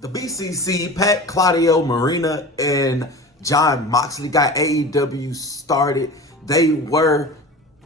The BCC, Pat, Claudio, Marina, and John Moxley got AEW started. They were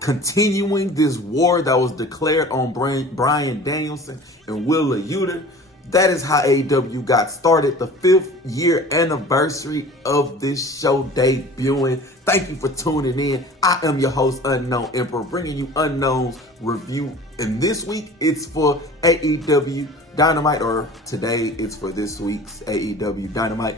continuing this war that was declared on Bryan Danielson and Willa Yuta. That is how AEW got started. The 5th year anniversary of this show debuting. Thank you for tuning in. I am your host, Unknown Emperor, bringing you Unknown's review. And this week, it's for AEW Dynamite, or today, it's for this week's AEW Dynamite.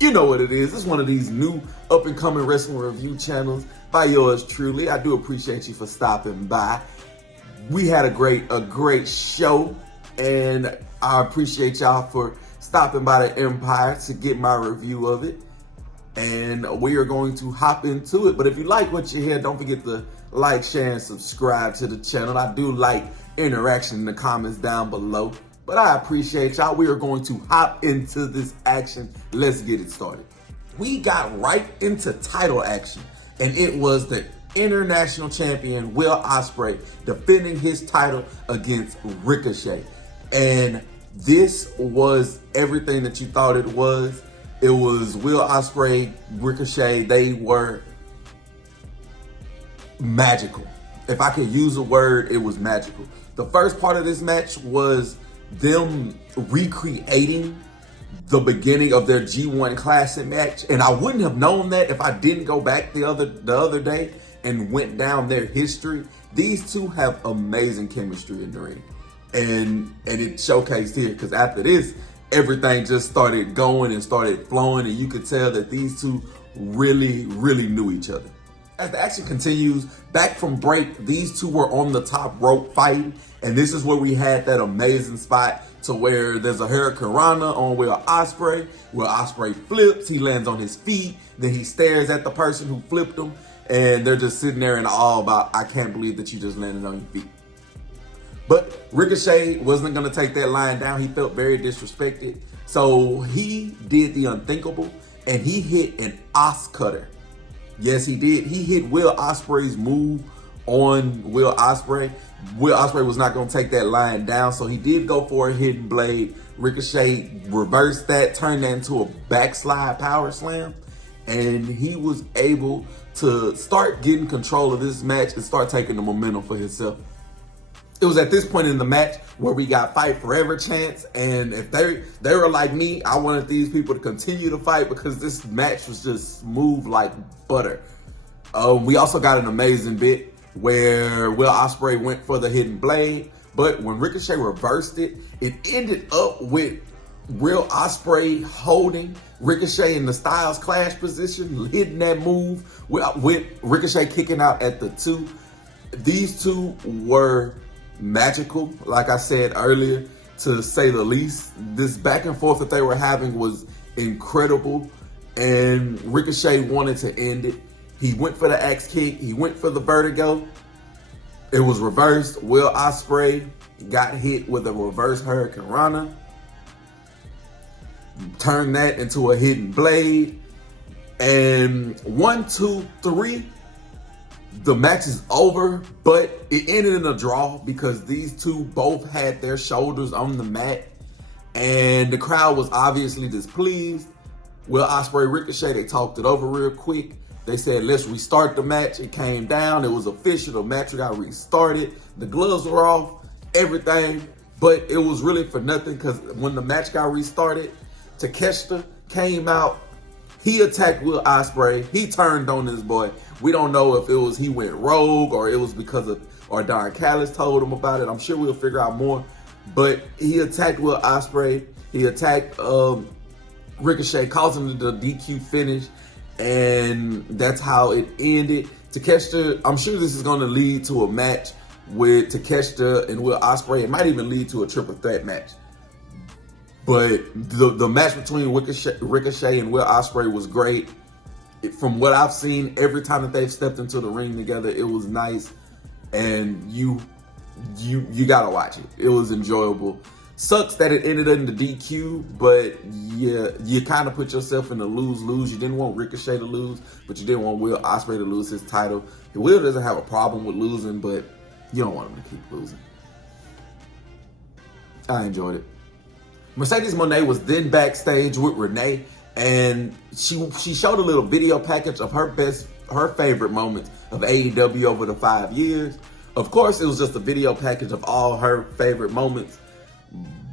You know what it is. It's one of these new up-and-coming wrestling review channels by yours truly. I do appreciate you for stopping by. We had a great show, and I appreciate y'all for stopping by the Empire to get my review of it. And we are going to hop into it. But if you like what you hear, don't forget to like, share, and subscribe to the channel. I do like interaction in the comments down below. But I appreciate y'all. We are going to hop into this action. Let's get it started. We got right into title action. And it was the international champion, Will Ospreay, defending his title against Ricochet. And this was everything that you thought it was. It was Will Ospreay, Ricochet. They were magical. If I could use a word, it was magical. The first part of this match was them recreating the beginning of their G1 Classic match. And I wouldn't have known that if I didn't go back the other day and went down their history. These two have amazing chemistry in the ring. And it showcased here, because after this, everything just started going and started flowing, and you could tell that these two really knew each other. As the action continues, back from break, these two were on the top rope fighting, and this is where we had that amazing spot to where there's a Hurricane Rana on Will Ospreay. Will Ospreay flips, he lands on his feet, then he stares at the person who flipped him, and they're just sitting there in awe about, I can't believe that you just landed on your feet. But Ricochet wasn't going to take that line down. He felt very disrespected. So he did the unthinkable, and he hit an Os Cutter. Yes, he did. He hit Will Ospreay's move on Will Ospreay. Will Ospreay was not going to take that line down, so he did go for a hidden blade. Ricochet reversed that, turned that into a backslide power slam, and he was able to start getting control of this match and start taking the momentum for himself. It was at this point in the match where we got fight forever chants, and if they were like me, I wanted these people to continue to fight because this match was just smooth like butter. We also got an amazing bit where Will Ospreay went for the hidden blade, but when Ricochet reversed it, it ended up with Will Ospreay holding Ricochet in the Styles Clash position, hitting that move with Ricochet kicking out at the 2. These two were magical, like I said earlier, to say the least. This back and forth that they were having was incredible, and Ricochet wanted to end it. He went for the axe kick, he went for the vertigo. It was reversed. Will Ospreay got hit with a reverse Hurricane Rana, turned that into a hidden blade, and 1, 2, 3. The match is over, but it ended in a draw because these two both had their shoulders on the mat, and the crowd was obviously displeased. Will Ospreay, Ricochet, they talked it over real quick. They said, let's restart the match. It came down. It was official. The match got restarted. The gloves were off, everything, but it was really for nothing because when the match got restarted, Takeshita came out. He attacked Will Ospreay. He turned on this boy. We don't know if it was he went rogue or it was because of, or Don Callis told him about it. I'm sure we'll figure out more. But he attacked Will Ospreay. He attacked Ricochet, causing the DQ finish. And that's how it ended. Takeshita, I'm sure this is going to lead to a match with Takeshita and Will Ospreay. It might even lead to a triple threat match. But the match between Ricochet and Will Ospreay was great. From what I've seen, every time that they've stepped into the ring together, it was nice. And you gotta watch it. It was enjoyable. Sucks that it ended in the DQ, but yeah, you kind of put yourself in a lose-lose. You didn't want Ricochet to lose, but you didn't want Will Ospreay to lose his title. Will doesn't have a problem with losing, but you don't want him to keep losing. I enjoyed it. Mercedes Moné was then backstage with Renee, and she showed a little video package of her favorite moments of AEW over the 5 years. Of course, it was just a video package of all her favorite moments.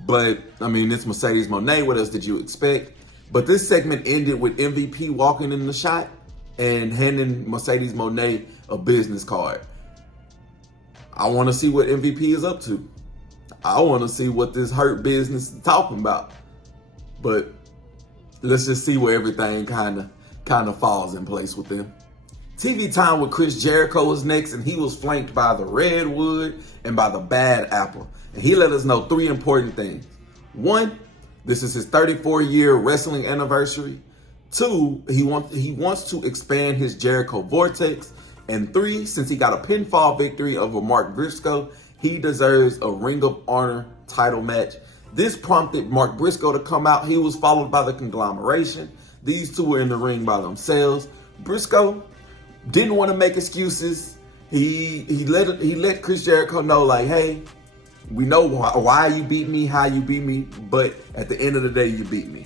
But, I mean, it's Mercedes Moné. What else did you expect? But this segment ended with MVP walking in the shot and handing Mercedes Moné a business card. I want to see what MVP is up to. I want to see what this Hurt Business is talking about. But let's just see where everything kind of falls in place with them. TV time with Chris Jericho was next, and he was flanked by the Redwood and by the Bad Apple. And he let us know 3 important things. 1, this is his 34-year wrestling anniversary. 2, he wants to expand his Jericho Vortex. And 3, since he got a pinfall victory over Mark Briscoe, he deserves a Ring of Honor title match. This prompted Mark Briscoe to come out. He was followed by the Conglomeration. These two were in the ring by themselves. Briscoe didn't want to make excuses. He let Chris Jericho know, like, hey, we know why you beat me, how you beat me, but at the end of the day, you beat me.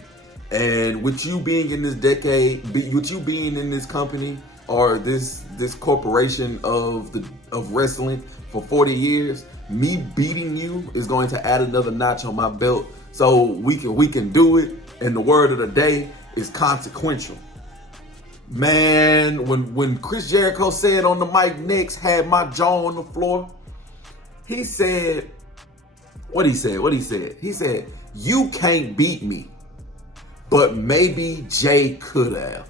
And with you being in this decade, with you being in this company or this corporation of wrestling for 40 years, me beating you is going to add another notch on my belt. So we can do it. And the word of the day is consequential. Man, when Chris Jericho said on the mic next, had my jaw on the floor, he said, what he said? He said, you can't beat me, but maybe Jay could have.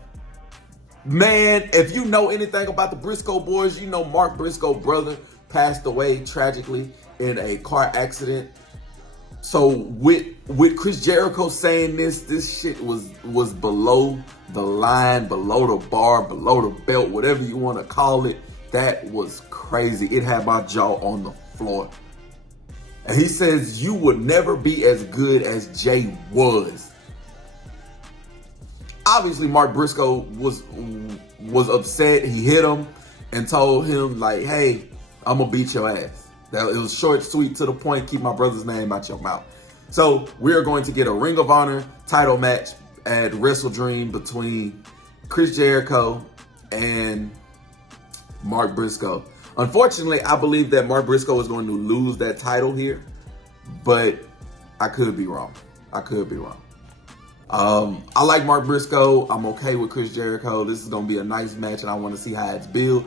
Man, if you know anything about the Briscoe boys, you know Mark Briscoe's brother passed away tragically in a car accident. So with Chris Jericho saying this shit was below the line, below the bar, below the belt, whatever you want to call it. That was crazy. It had my jaw on the floor. And he says, you would never be as good as Jay was. Obviously, Mark Briscoe was upset. He hit him and told him, like, hey, I'm going to beat your ass. It was short, sweet, to the point. Keep my brother's name out your mouth. So we are going to get a Ring of Honor title match at Wrestle Dream between Chris Jericho and Mark Briscoe. Unfortunately, I believe that Mark Briscoe is going to lose that title here, but I could be wrong. I like Mark Briscoe. I'm okay with Chris Jericho. This is going to be a nice match, and I want to see how it's built.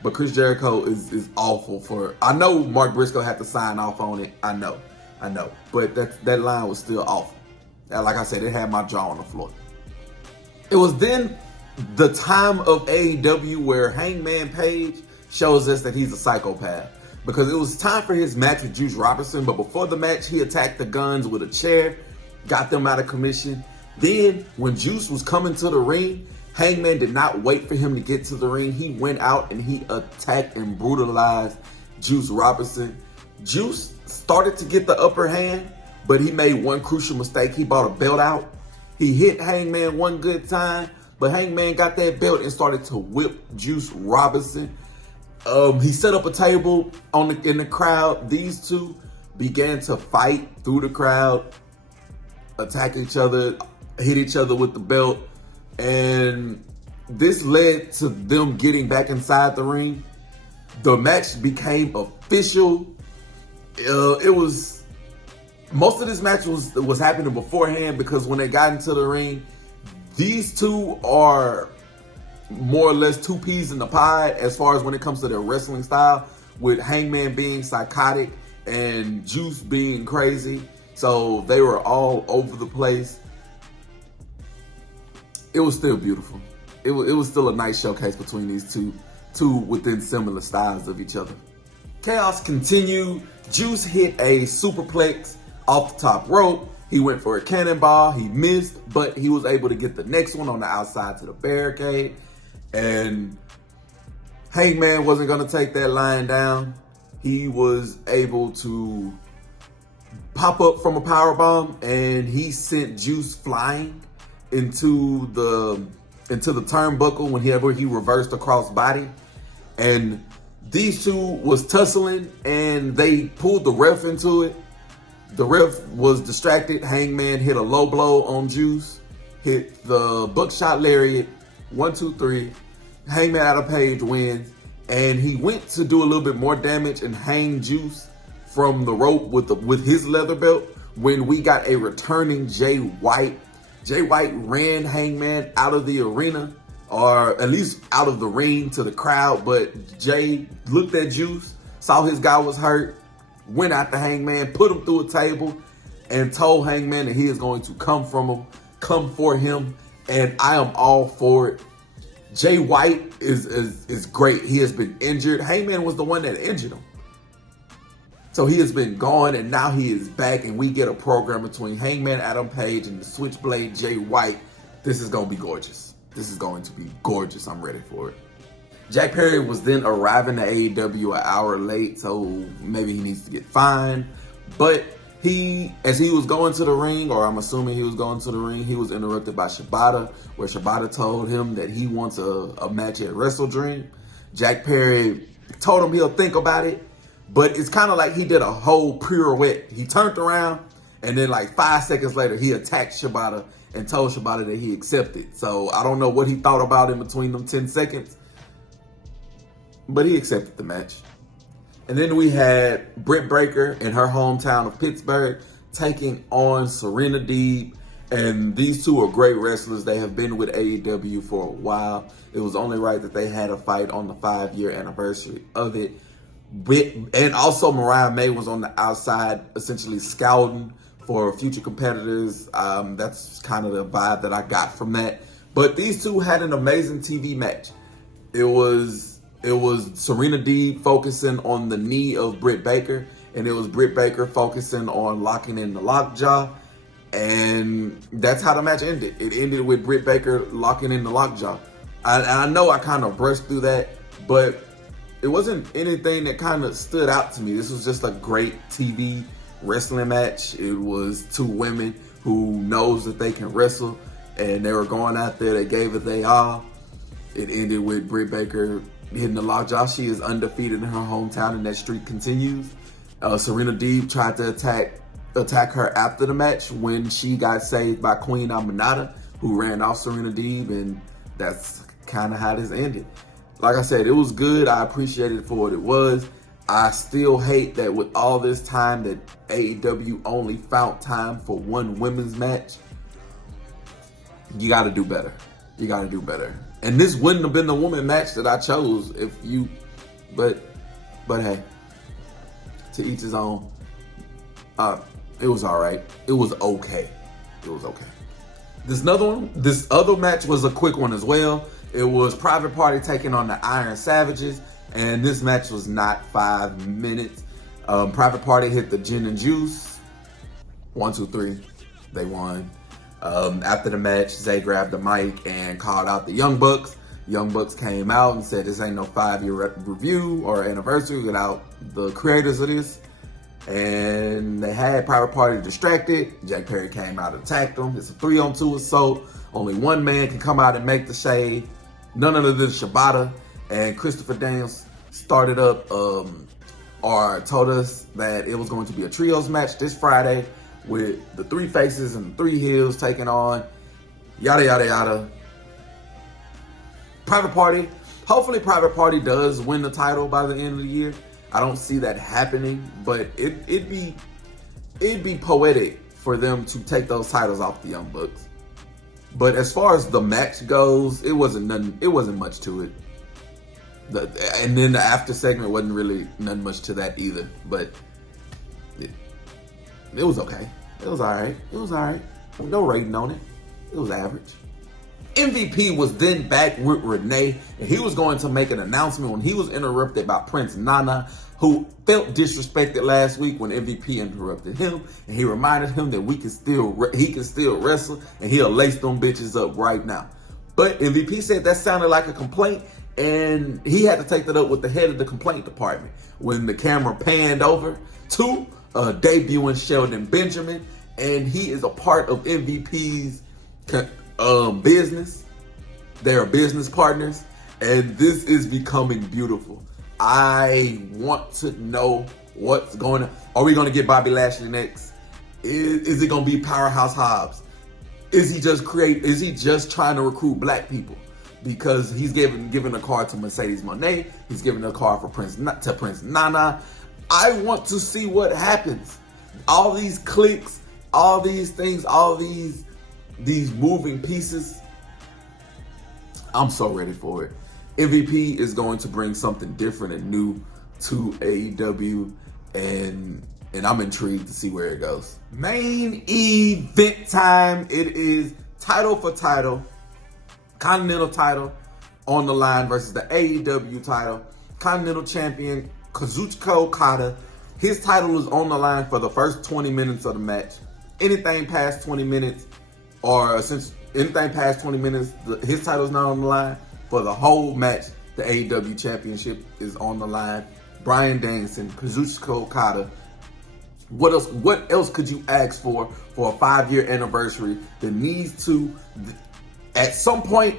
But Chris Jericho is awful for... I know Mark Briscoe had to sign off on it. I know. But that line was still awful. Like I said, it had my jaw on the floor. It was then the time of AEW where Hangman Page shows us that he's a psychopath. Because it was time for his match with Juice Robinson. But before the match, he attacked the Guns with a chair. Got them out of commission. Then, when Juice was coming to the ring, Hangman did not wait for him to get to the ring. He went out and he attacked and brutalized Juice Robinson. Juice started to get the upper hand, but he made one crucial mistake. He brought a belt out. He hit Hangman one good time, but Hangman got that belt and started to whip Juice Robinson. He set up a table in the crowd. These two began to fight through the crowd, attack each other, hit each other with the belt. And this led to them getting back inside the ring. The match became official. Most of this match was happening beforehand, because when they got into the ring, these two are more or less two peas in the pod as far as when it comes to their wrestling style, with Hangman being psychotic and Juice being crazy. So they were all over the place. It was still beautiful. It was still a nice showcase between these two within similar styles of each other. Chaos continued. Juice hit a superplex off the top rope. He went for a cannonball. He missed, but he was able to get the next one on the outside to the barricade. And Hangman wasn't going to take that lying down. He was able to pop up from a powerbomb, and he sent Juice flying into the turnbuckle whenever he reversed the crossbody. And these two was tussling, and they pulled the ref into it. The ref was distracted. Hangman hit a low blow on Juice, hit the buckshot lariat, 1, 2, 3. Hangman Adam Page wins, and he went to do a little bit more damage and hang Juice from the rope with his leather belt when we got a returning Jay White. Jay White ran Hangman out of the arena, or at least out of the ring to the crowd, but Jay looked at Juice, saw his guy was hurt, went after Hangman, put him through a table, and told Hangman that he is going to come for him, and I am all for it. Jay White is great. He has been injured. Hangman was the one that injured him. So he has been gone, and now he is back, and we get a program between Hangman Adam Page and the Switchblade Jay White. This is going to be gorgeous. This is going to be gorgeous. I'm ready for it. Jack Perry was then arriving to AEW an hour late, so maybe he needs to get fined. But as he was going to the ring, or I'm assuming he was going to the ring, he was interrupted by Shibata, where Shibata told him that he wants a match at Wrestle Dream. Jack Perry told him he'll think about it, but it's kind of like he did a whole pirouette. He turned around, and then like 5 seconds later, he attacked Shibata and told Shibata that he accepted. So I don't know what he thought about in between them 10 seconds, but he accepted the match. And then we had Britt Baker in her hometown of Pittsburgh taking on Serena Deeb. And these two are great wrestlers. They have been with AEW for a while. It was only right that they had a fight on the 5-year anniversary of it. And also Mariah May was on the outside, essentially scouting for future competitors. That's kind of the vibe that I got from that. But these two had an amazing TV match. It was Serena Deeb focusing on the knee of Britt Baker, and it was Britt Baker focusing on locking in the lockjaw. And that's how the match ended. It ended with Britt Baker locking in the lockjaw. I know I kind of brushed through that, but it wasn't anything that kind of stood out to me. This was just a great TV wrestling match. It was two women who knows that they can wrestle, and they were going out there. They gave it they all. It ended with Britt Baker hitting the lockjaw. She is undefeated in her hometown, and that streak continues. Serena Deeb tried to attack her after the match when she got saved by Queen Aminata, who ran off Serena Deeb, and that's kind of how this ended. Like I said, it was good. I appreciate it for what it was. I still hate that with all this time that AEW only found time for one women's match. You got to do better. You got to do better. And this wouldn't have been the woman match that I chose but hey, to each his own. It was all right. It was okay. It was okay. This other match was a quick one as well. It was Private Party taking on the Iron Savages, and this match was not 5 minutes. Private Party hit the gin and juice. 1, 2, 3. They won. After the match, Zay grabbed the mic and called out the Young Bucks. Young Bucks came out and said this ain't no 5-year review or anniversary without the creators of this. And they had Private Party distracted. Jack Perry came out and attacked them. It's a 3-on-2 assault. Only one man can come out and make the save. None other than Shibata. And Christopher Daniels started up or told us that it was going to be a trios match this Friday with the 3 faces and 3 heels taking on yada, yada, yada. Private Party. Hopefully Private Party does win the title by the end of the year. I don't see that happening, but it'd be poetic for them to take those titles off the Young Bucks. But as far as the match goes, it wasn't much to it. And then the after segment wasn't really nothing much to that either. But it was okay. It was all right. It was all right. No rating on it. It was average. MVP was then back with Renee, and he was going to make an announcement when he was interrupted by Prince Nana, who felt disrespected last week when MVP interrupted him, and he reminded him that he can still wrestle, and he'll lace them bitches up right now. But MVP said that sounded like a complaint, and he had to take that up with the head of the complaint department when the camera panned over to debuting Sheldon Benjamin, and he is a part of MVP's business. They are business partners, and this is becoming beautiful. I want to know what's going on. Are we going to get Bobby Lashley next? Is it gonna be Powerhouse Hobbs? Is he just trying to recruit black people? Because he's giving a car to Mercedes Moné, he's giving a car for Prince Nana. I want to see what happens. All these clicks, all these things, all these moving pieces. I'm so ready for it. MVP is going to bring something different and new to AEW, and I'm intrigued to see where it goes. Main event time. It is title for title, Continental title on the line versus the AEW title. Continental champion Kazuchika Okada. His title is on the line for the first 20 minutes of the match. Anything past 20 minutes, his title is not on the line. For the whole match, the AEW championship is on the line. Bryan Danielson, Kazuchika Okada. What else could you ask for a 5-year anniversary that needs to, at some point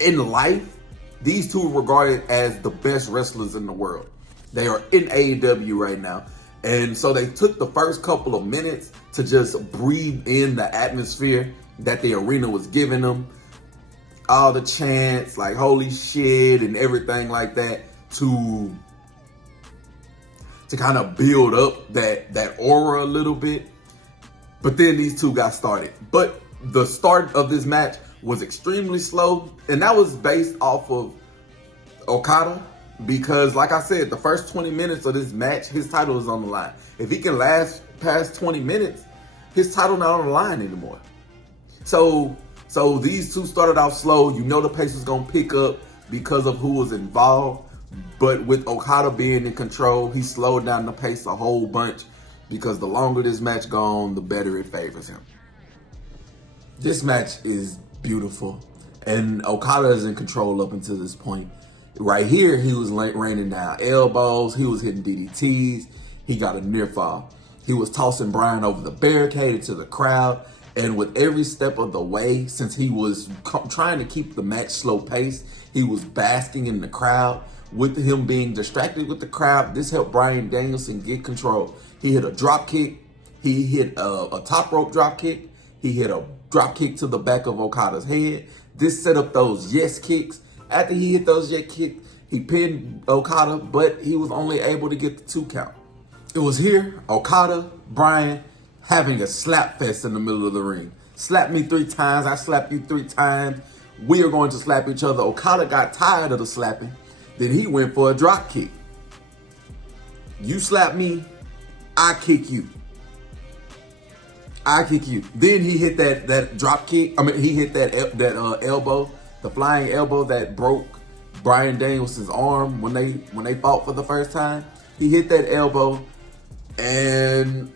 in life, these two are regarded as the best wrestlers in the world. They are in AEW right now. And so they took the first couple of minutes to just breathe in the atmosphere that the arena was giving them. All the chants, like holy shit and everything like that, to kind of build up that aura a little bit. But then these two got started. But the start of this match was extremely slow, and that was based off of Okada, because like I said, the first 20 minutes of this match, his title is on the line. If he can last past 20 minutes, his title not on the line anymore. So these two started off slow. You know the pace was going to pick up because of who was involved. But with Okada being in control, he slowed down the pace a whole bunch, because the longer this match goes on, the better it favors him. This match is beautiful, and Okada is in control up until this point. Right here, he was raining down elbows. He was hitting DDTs. He got a near fall. He was tossing Bryan over the barricade into the crowd. And with every step of the way, since he was trying to keep the match slow paced, he was basking in the crowd. With him being distracted with the crowd, this helped Bryan Danielson get control. He hit a drop kick. He hit a top rope drop kick. He hit a drop kick to the back of Okada's head. This set up those yes kicks. After he hit those yes kicks, he pinned Okada, but he was only able to get the 2 count. It was here, Okada, Bryan, having a slap fest in the middle of the ring. Slap me 3 times, I slap you 3 times. We are going to slap each other. Okada got tired of the slapping. Then he went for a drop kick. You slap me, I kick you. I kick you. Then he hit that drop kick. He hit that elbow, the flying elbow that broke Bryan Danielson's arm when they fought for the first time. He hit that elbow, and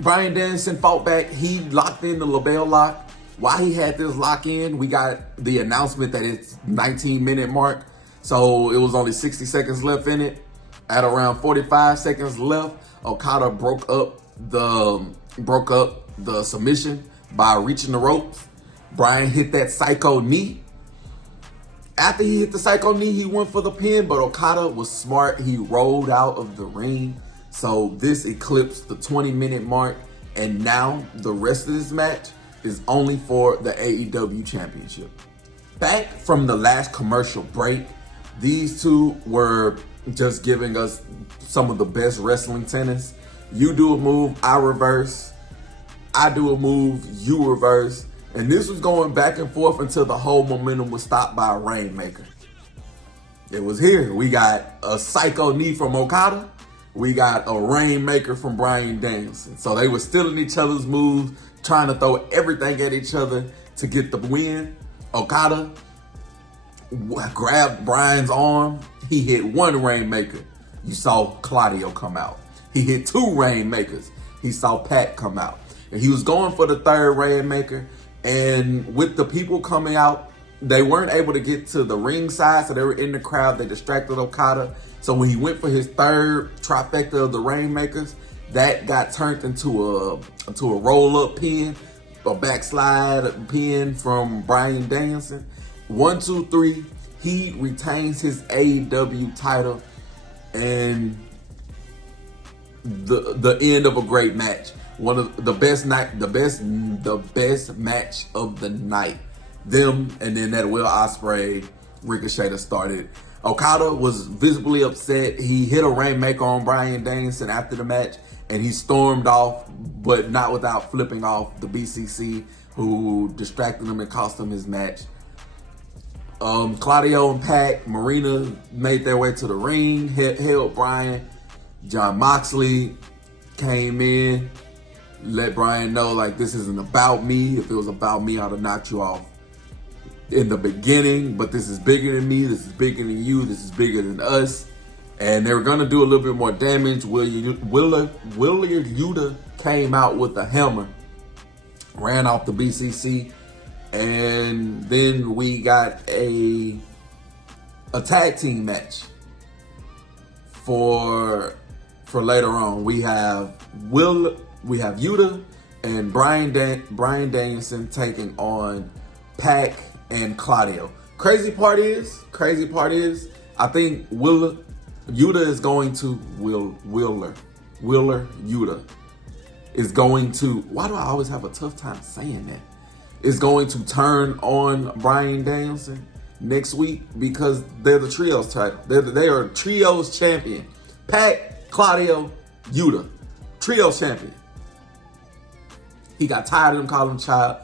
Bryan Danielson fought back. He locked in the label lock. While he had this lock in, we got the announcement that it's 19-minute mark. So it was only 60 seconds left in it. At around 45 seconds left, Okada broke up the submission by reaching the ropes. Bryan hit that psycho knee. After he hit the psycho knee, he went for the pin, but Okada was smart. He rolled out of the ring. So this eclipsed the 20-minute mark, and now the rest of this match is only for the AEW Championship. Back from the last commercial break, these two were just giving us some of the best wrestling tennis. You do a move, I reverse. I do a move, you reverse. And this was going back and forth until the whole momentum was stopped by a Rainmaker. It was here. We got a psycho knee from Okada. We got a Rainmaker from Bryan Danielson. So they were stealing each other's moves, trying to throw everything at each other to get the win. Okada grabbed Bryan's arm. He hit 1 Rainmaker. You saw Claudio come out. He hit 2 Rainmakers. He saw Pat come out. And he was going for the 3rd Rainmaker. And with the people coming out, they weren't able to get to the ring side, so they were in the crowd. They distracted Okada. So when he went for his 3rd trifecta of the Rainmakers, that got turned into a roll-up pin, a backslide pin from Bryan Danielson. 1, 2, 3, he retains his AEW title, and the end of a great match. one of the best match of the night. Them and then that Will Ospreay Ricochet that started. Okada was visibly upset. He hit a rainmaker on Bryan Danielson after the match, and he stormed off, but not without flipping off the BCC, who distracted him and cost him his match. Claudio and Pac, Marina made their way to the ring, held Bryan. Jon Moxley came in, let Bryan know, like, this isn't about me. If it was about me, I'd have knocked you off in the beginning, but this is bigger than me. This is bigger than you. This is bigger than us. And they were going to do a little bit more damage. Wheeler Yuta came out with a hammer, ran off the BCC. And then we got a tag team match for later on. We have Yuta and Bryan Danielson taking on Pac and Claudio. Crazy part is, I think Wheeler Yuta is going to Wheeler Yuta is going to. Why do I always have a tough time saying that? Is going to turn on Bryan Danielson next week because they're the trios title. They are trios champion. Pac, Claudio, Yuta, trios champion. He got tired of them calling him child.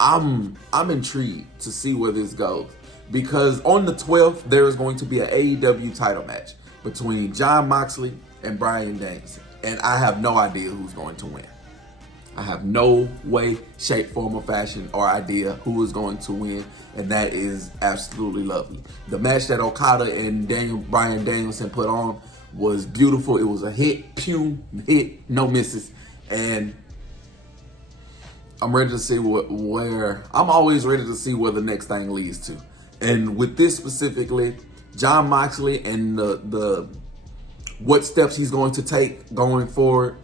I'm intrigued to see where this goes because on the 12th there is going to be an AEW title match between Jon Moxley and Bryan Danielson, and I have no idea who's going to win. I have no way, shape, form, or fashion or idea who is going to win, and that is absolutely lovely. The match that Okada and Bryan Danielson put on was beautiful. It was a hit, no misses, and I'm ready to see I'm always ready to see where the next thing leads to. And with this specifically, Jon Moxley and the what steps he's going to take going forward,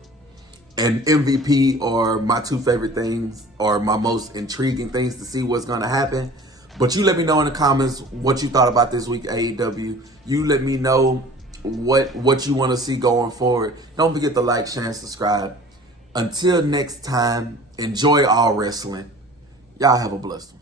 and MVP are my two favorite things, or my most intriguing things to see what's going to happen. But you let me know in the comments what you thought about this week AEW. You let me know what you want to see going forward. Don't forget to like, share, and subscribe. Until next time, enjoy all wrestling. Y'all have a blessed one.